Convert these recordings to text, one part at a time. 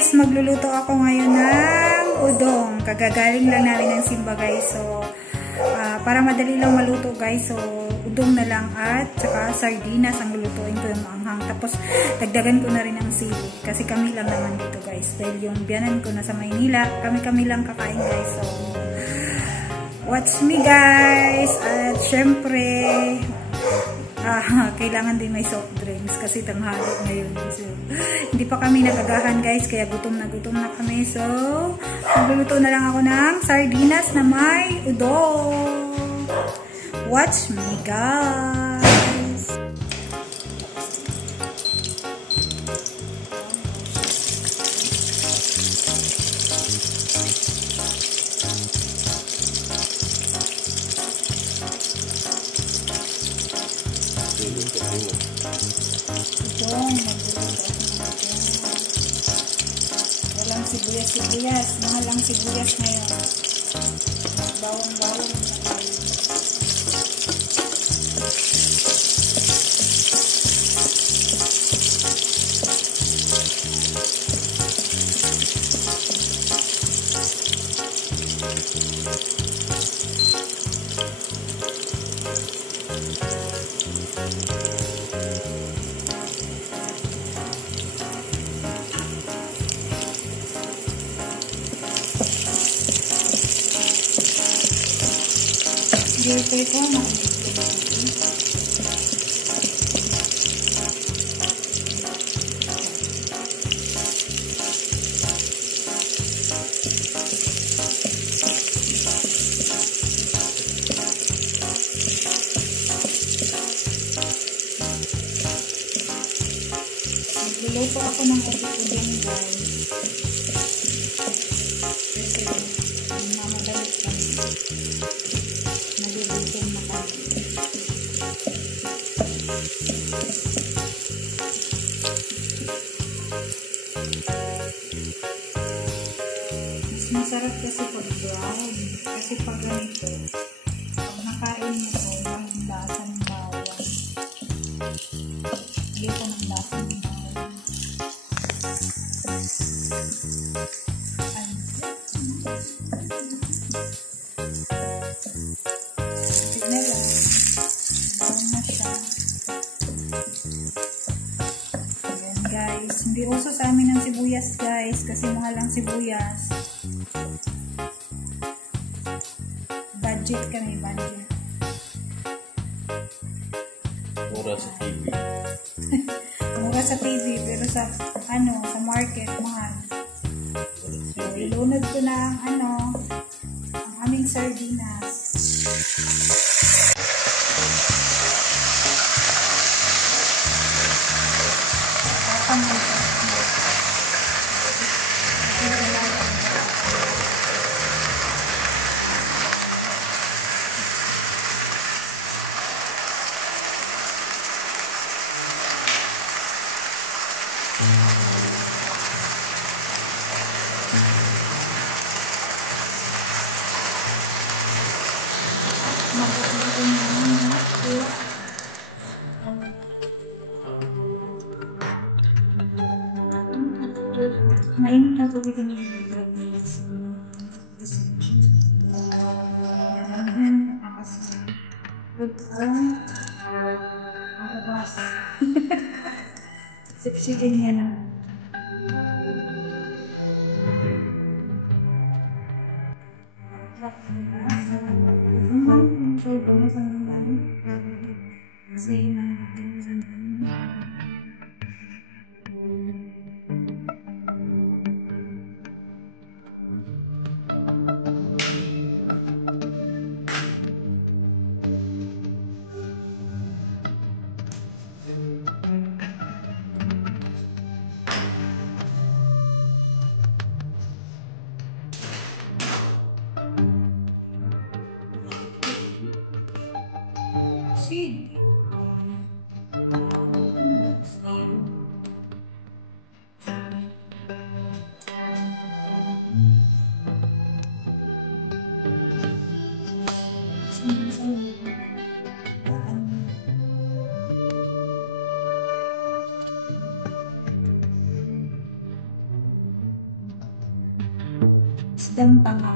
guys, magluluto ako ngayon ng udong. Kagagaling lang namin ng simba guys. So, para madali lang maluto guys. So, udong na lang at saka sardinas ang lulutuin ko yung maanghang. Tapos, dagdagan ko na rin ang sili. Kasi kami lang naman dito guys. Dahil yung biyanan ko nasa Maynila, kami lang kakain guys. So, watch me guys. At syempre, kailangan din may soft drinks kasi tanghali ngayon. So, hindi pa kami nagagahan guys, kaya gutom na kami. So, magluluto na lang ako ng sardinas na may udong. Watch me guys. Walang sibuyas, mahal ang sibuyas ngayon. Bawang-bawang na tayo. Dito ito na. Nagluluto ako ng udong guys. Kasi mamadalit kami. Nagugutom na kami. Mas masarap kasi pag brown. Kasi pag ganito, pag nakain mo ito, yung lasa ng bawang. Ayoko ng lasa ng bawang. Hindi uso sa amin ng sibuyas guys kasi mahal ang sibuyas. Budget kami, budget. Mura sa TV. Mura sa TV pero sa sa market mahal. So, ilunod ko na ang aming sardinas. Mainit na tubig ang sipsipin niya na. Seed. Isdang tanga.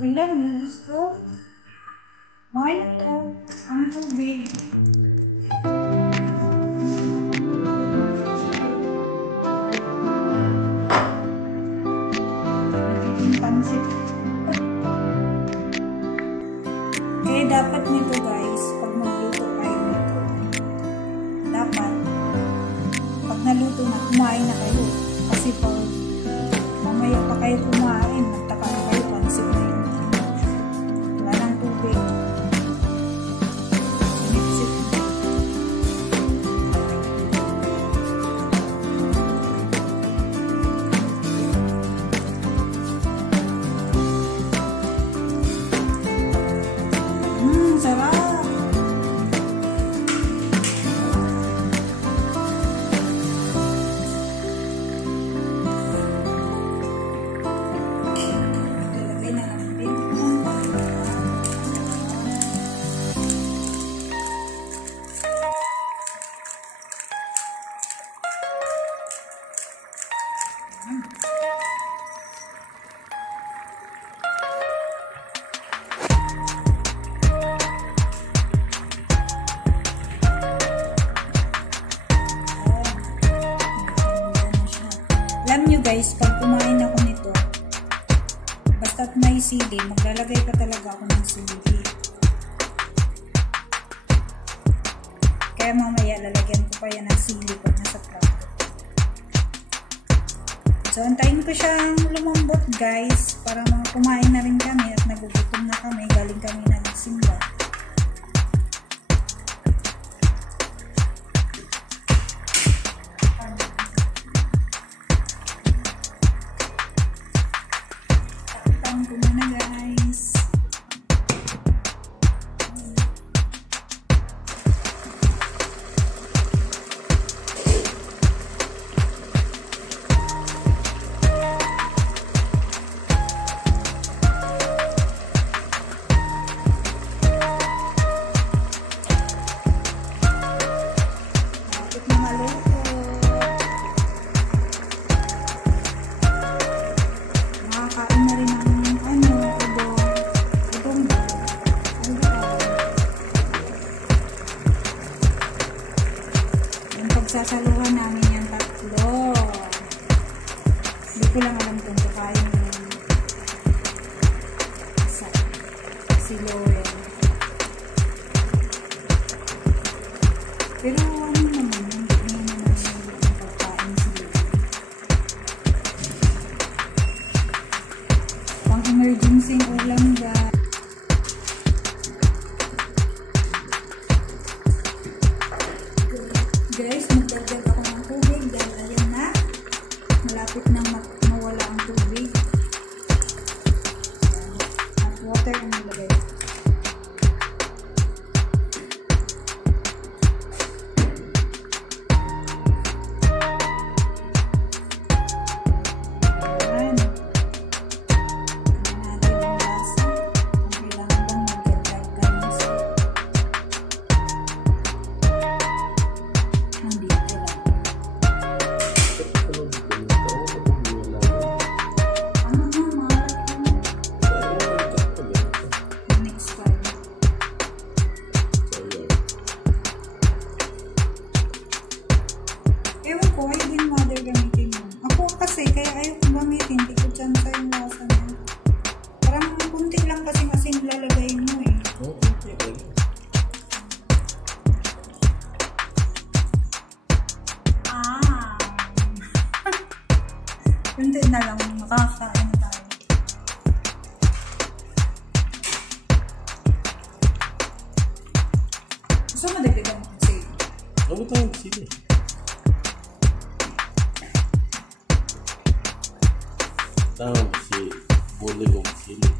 Ilan gusto? Mahal ito. Ang tubig. Nagiging pansit. Kaya dapat nito guys, pag magluto kayo nito, dapat pag naluto na, kumain na kayo. Kasi pag mamaya pa kayo kumain, magtaka na kayo, pansit na yun. Wala ng tubig. Minipsit. Sarap! Alam nyo guys, pag kumain ako nito, basta't may sili, maglalagay pa talaga ako ng sili. Kaya mamaya lalagyan ko pa yan ng sili pag nasa plato. So, antayin ko siyang lumambot guys, para mga kumain na rin kami at nagugutom na kami, galing kami na nagsimba. Ito na guys. Bakit na maluto? Makakain na rin ng sasaluhan namin yung tatlo. Hindi ko lang alam kung kakain yung si Loren. Pero ano naman, hindi naman yung pagkain si Loren. Pang emergency ulam guys. Guys, magdagdag ako ng tubig dahil ayan na, malapit nang mawala ang tubig. At water ang nilagay. Ayan. Ayan natin ang lasa. Ang kailangan bang magdagdag guys. Ewan ko, ayaw din mother gamitin mo. Ako kasi, kaya ayaw kong gamitin. Hindi ko dyan sa yung lasa niya. Parang kunti lang kasi lalagay mo eh. Kunti na lang, makakain tayo. Gusto mo dagdagan mo ng sili? Ano tayo ng sili? Tama kasi boleh kong sili.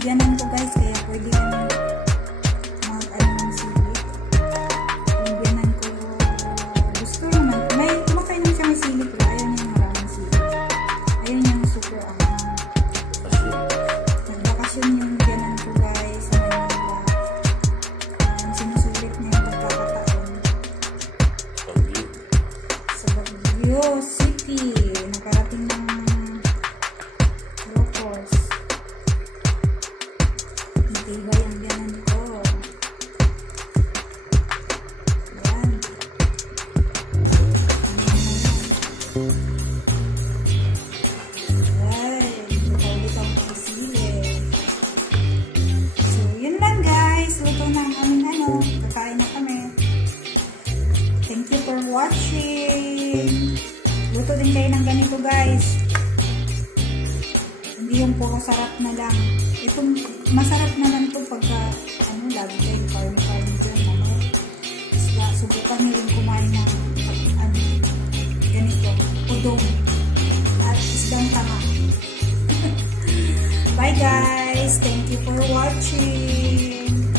Biyanan ko guys, kaya pwede kami mag-ano ng sili. Yung biyanan ko, gusto naman, may kumakain naman siya may sili, pero ayaw niya yung maraming sili. Ayaw niya yung super nagbakasyon yung biyanan ko guys sa Manila. Sinusulit niya yung pagkakataon sa Baguio City. Nakarating ng Locos. Matibay ang biyanan ko. Ayan. Ayan. Ulit ang pakisili. So, yun lang guys. Luto na ang aming kakain na kami. Thank you for watching. Luto din kayo ng ganito guys. Hindi yung puro sarap na lang. Itong masarap naman to pagka lagi kayo farm dyan, isda. Subukan nyo rin kumain ng ganito, udong at isdang tama. Bye guys, thank you for watching.